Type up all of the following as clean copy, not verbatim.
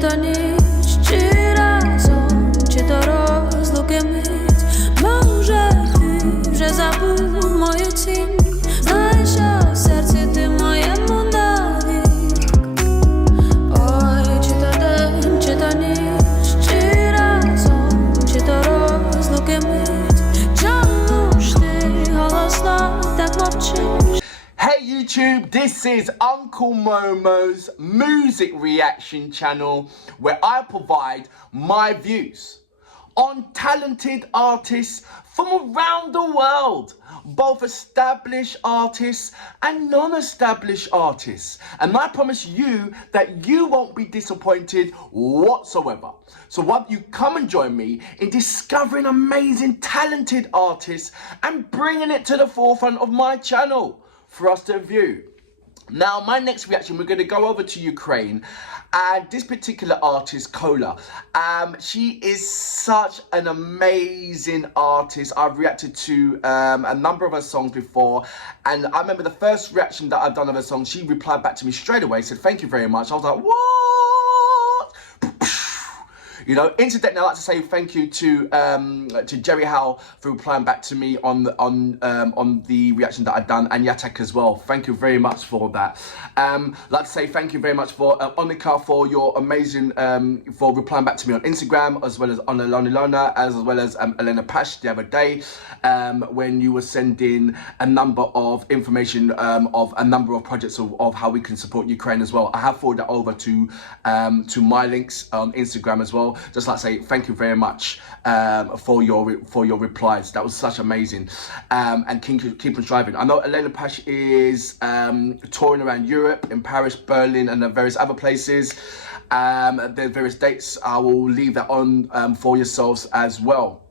то ніч, чи разом, чи то розлуки мить. Може, ти вже забув мою тінь, знаєш, що в серці ти моєму навік. Ой, чи то день, чи то ніч, чи разом, чи то розлуки мить. Чому ж ти голосно так мовчиш? Hey YouTube, this is Uncle Momo's music reaction channel where I provide my views on talented artists from around the world, both established artists and non-established artists. And I promise you that you won't be disappointed whatsoever. So why don't you come and join me in discovering amazing talented artists and bringing it to the forefront of my channel for us to view. Now, my next reaction, we're going to go over to Ukraine, and this particular artist, Kola, she is such an amazing artist. I've reacted to a number of her songs before, and I remember the first reaction that I've done of her song, she replied back to me straight away, said thank you very much. I was like, what? You know, incidentally, I'd like to say thank you to Jerry Howell for replying back to me on the reaction that I'd done, and Yatek as well. Thank you very much for that. I'd like to say thank you very much for Onika for your amazing for replying back to me on Instagram, as well as on Lona, as well as Elena Pash the other day when you were sending a number of information of a number of projects of how we can support Ukraine as well. I have forwarded that over to my links on Instagram as well. Just like to say thank you very much for your replies. That was such amazing, and keep on striving. I know Elena Pash is touring around Europe, in Paris, Berlin, and various other places. There's various dates. I will leave that on for yourselves as well.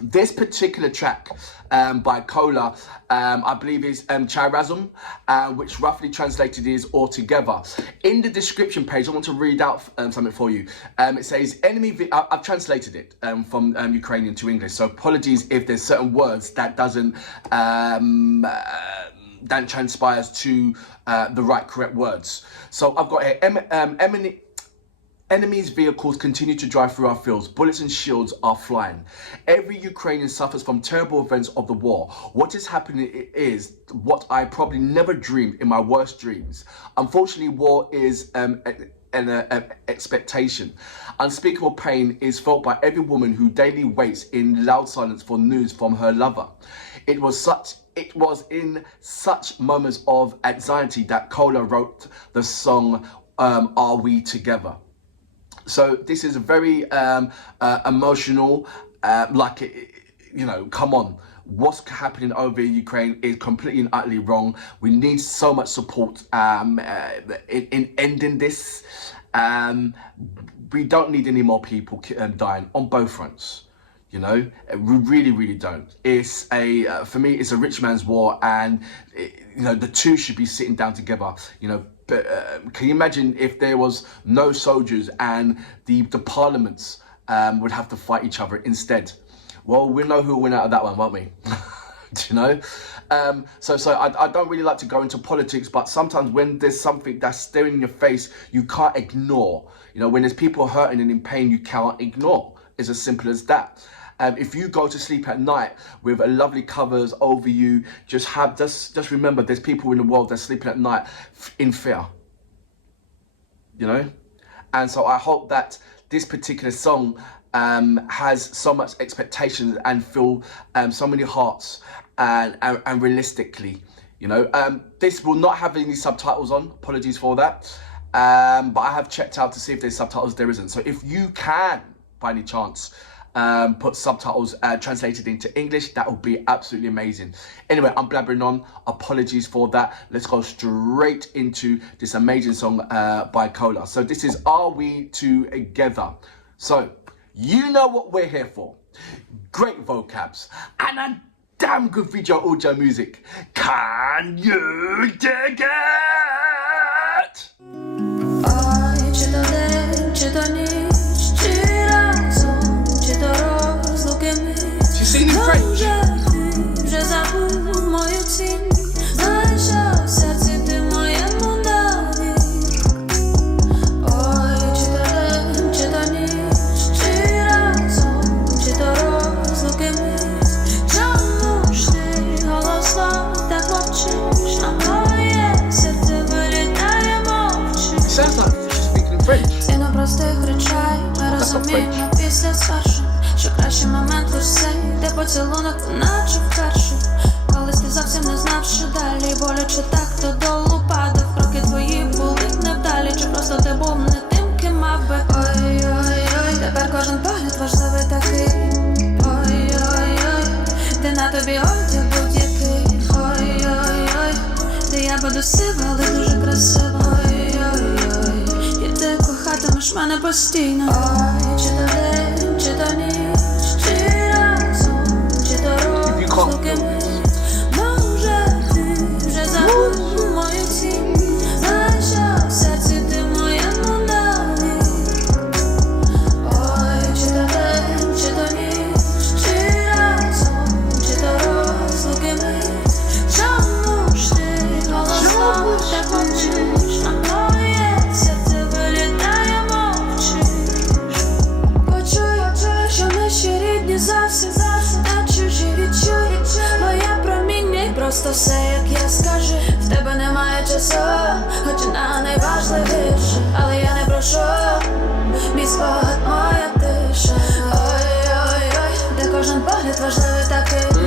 This particular track by Kola, I believe is Chi Razom, which roughly translated is all together. In the description page, I want to read out something for you. It says, I've translated it from Ukrainian to English, so apologies if there's certain words that doesn't that transpires to the right correct words. So I've got here, enemies' vehicles continue to drive through our fields. Bullets and shields are flying. Every Ukrainian suffers from terrible events of the war. What is happening is what I probably never dreamed in my worst dreams. Unfortunately, war is an expectation. Unspeakable pain is felt by every woman who daily waits in loud silence for news from her lover. It was in such moments of anxiety that Kola wrote the song Are We Together? So this is a very emotional, you know, come on. What's happening over in Ukraine is completely and utterly wrong. We need so much support in ending this. We don't need any more people dying on both fronts. You know, we really, really don't. It's for me, it's a rich man's war, and you know, the two should be sitting down together. You know, but can you imagine if there was no soldiers and the parliaments would have to fight each other instead? Well, we know who will win out of that one, won't we? Do you know? So I don't really like to go into politics, but sometimes when there's something that's staring in your face, you can't ignore. You know, when there's people hurting and in pain, you can't ignore. It's as simple as that. If you go to sleep at night with a lovely covers over you, just remember there's people in the world that's sleeping at night in fear. You know? And so I hope that this particular song has so much expectations and fill so many hearts and realistically, you know. This will not have any subtitles on, apologies for that. But I have checked out to see if there's subtitles. There isn't. So if you can, by any chance, put subtitles translated into English, that would be absolutely amazing. Anyway, I'm blabbering on, apologies for that. Let's go straight into this amazing song by Kola. So this is Are We Together? So you know what we're here for. Great vocabs and a damn good video audio music. Can you dig it? You sing in French? That's not she's speaking in French. Ціну простих речей ми розуміємо після спершу, що кращий момент лиш цей, де поцілунок, наче вперше. Колись ти зовсім не знав, що далі, боляче так, то долу падав. Кроки твої були невдалі, чи просто ти був не тим, ким мав би. Ой-ой-ой, тепер кожен погляд важливий такий. Ой-ой-ой, де на тобі одяг будь-який. Ой-ой-ой, де я буду сива, але дуже красива. Ой-ой-ой, і ти кохатимеш мене постійно. Ой, чи то день, чи то ніч, чи разом, чи то розлуки ми. Може ти вже забув мою тінь, знаєш, що в серці ти моєму навік. Ой, чи то день, чи то ніч, чи разом, чи то розлуки ми. Чому ж ти голосно так мовчиш, а моє серце вилітає, мовчиш. Почуй, що ми ще рідні зовсім, та чужі відчуй моє проміння і просто все, як я скажу. В тебе немає часу, хоч на найважливіше, але я не прошу, мій спогад, моя тиша. Ой-ой-ой, де кожен погляд важливий такий.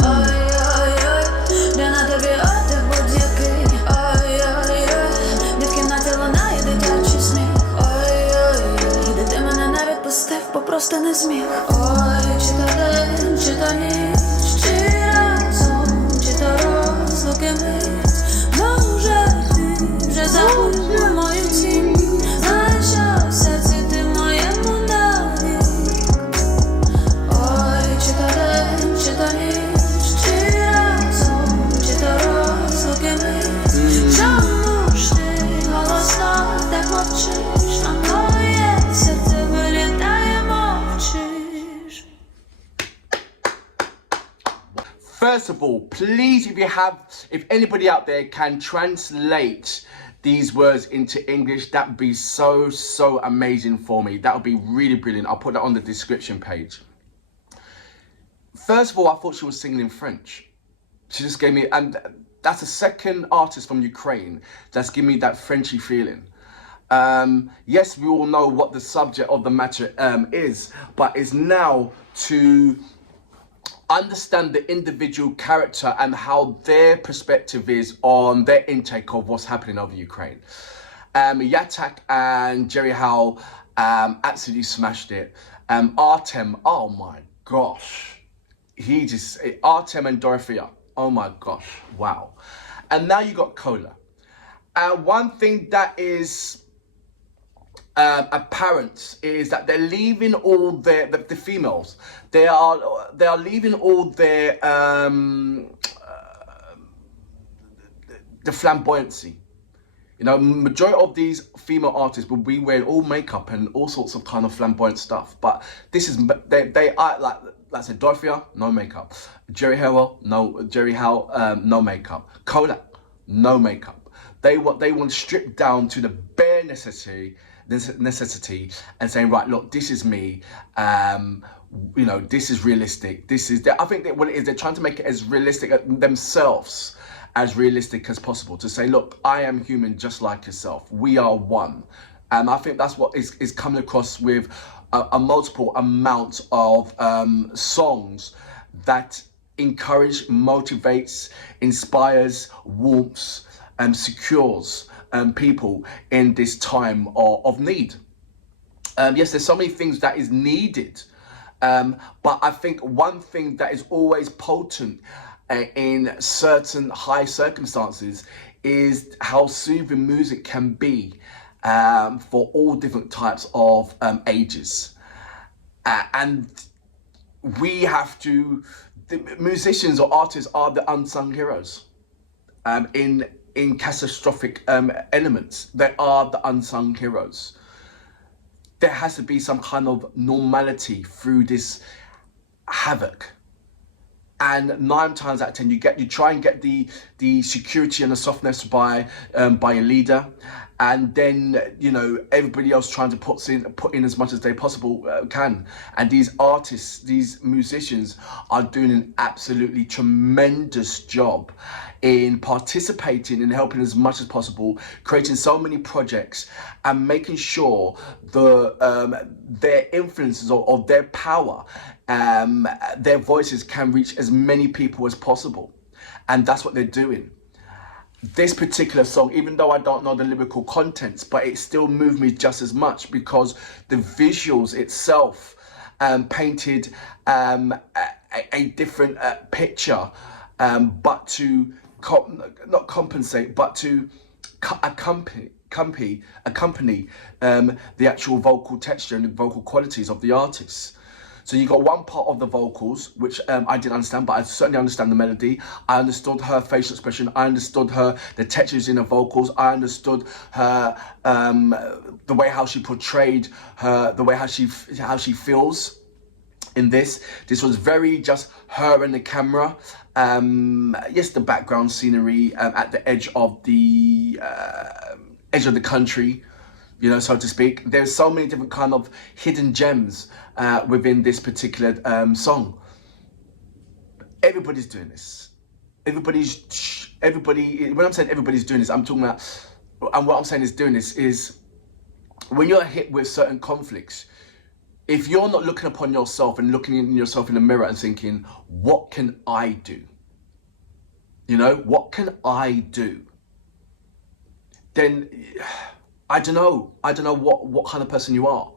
Ой-ой-ой, де на тобі одяг будь-який. Ой-ой-ой, де в кімнаті лунає дитячий сміх. Ой-ой-ой, де ти мене не відпустив, бо просто не зміг. Ой, чи то день, чи то ніч, чи разом, чи то розлуки ми. Може ти вже забув мою тінь, знаєш, що в серці ти моєму навік. Ой, чи то день, чи то ніч, чи разом, чи то розлуки ми. Чому ж ти голосно так мовчиш, а моє серце вилітає, мовчиш. First of all, please, if anybody out there can translate these words into English, that would be so amazing for me. That would be really brilliant. I'll put that on the description page. First of all, I thought she was singing in French. She just gave me, and that's the second artist from Ukraine that's given me that Frenchy feeling. Yes, we all know what the subject of the matter is, but it's now to understand the individual character and how their perspective is on their intake of what's happening over Ukraine. Yatak and Jerry Howell absolutely smashed it. Artem, oh my gosh. Artem and Dorothea, oh my gosh, wow. And now you got Kola. And one thing that is apparent is that they're leaving all the females. They are leaving all the flamboyancy. You know, majority of these female artists will be wearing all makeup and all sorts of kind of flamboyant stuff. But this is they are like I said, Dorothea, no makeup. Jerry Howell, no makeup. Kola, no makeup. They want to strip down to the bare necessity and saying, right, look, this is me. You know, this is realistic. I think that what it is, they're trying to make it as realistic themselves, as realistic as possible, to say, look, I am human just like yourself. We are one. And I think that's what is coming across with a multiple amount of songs that encourage, motivates, inspires, warmths, and secures people in this time of need. Yes, there's so many things that is needed, but I think one thing that is always potent in certain high circumstances is how soothing music can be for all different types of ages. And we have to, the musicians or artists are the unsung heroes in catastrophic elements. They are the unsung heroes. There has to be some kind of normality through this havoc. And 9 times out of 10, you try and get the security and the softness by a leader, and then, you know, everybody else trying to put in as much as they possible can. And these artists, these musicians are doing an absolutely tremendous job in participating and helping as much as possible, creating so many projects and making sure their influences or their power, their voices can reach as many people as possible. And that's what they're doing. This particular song, even though I don't know the lyrical contents, but it still moved me just as much because the visuals itself painted a different picture, but to not compensate, but to accompany the actual vocal texture and the vocal qualities of the artists. So you got one part of the vocals, which I didn't understand, but I certainly understand the melody. I understood her facial expression. I understood the textures in the vocals. I understood her, the way how she portrayed her, the way how she feels in this. This was very just her and the camera. Yes, the background scenery at the edge of the country, you know, so to speak. There's so many different kind of hidden gems within this particular song. Everybody's doing this. Everybody, when I'm saying everybody's doing this, I'm talking about, and what I'm saying is doing this is, when you're hit with certain conflicts, if you're not looking upon yourself and looking in yourself in the mirror and thinking, what can I do? You know, what can I do? Then, I don't know what kind of person you are.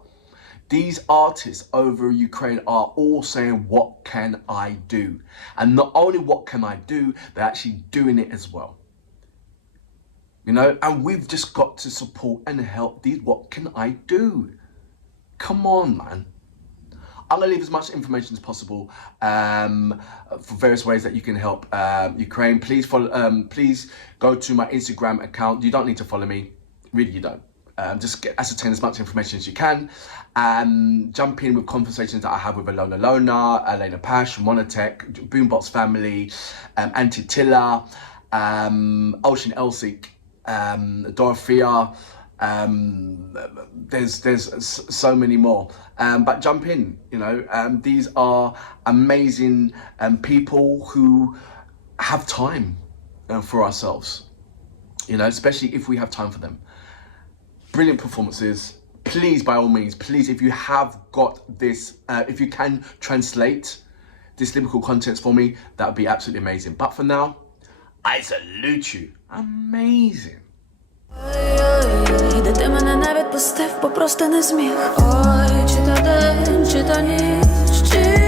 These artists over Ukraine are all saying, what can I do? And not only what can I do, they're actually doing it as well. You know, and we've just got to support and help these, what can I do? Come on, man. I'm gonna leave as much information as possible for various ways that you can help Ukraine. Please follow. Please go to my Instagram account. You don't need to follow me, really. You don't. Just ascertain as much information as you can. Jump in with conversations that I have with Alona Lona, Elena Pash, Monotech, Boombox Family, Antitilla, Ocean Elsik, Dorothea. There's so many more, but jump in, you know. These are amazing people who have time for ourselves, you know, especially if we have time for them. Brilliant performances. Please, by all means, please, if you have got this, if you can translate this lyrical contents for me, that would be absolutely amazing. But for now, I salute you. Amazing. Де ти мене не відпустив, бо просто не зміг. Ой, чи то день, чи то ніч, чи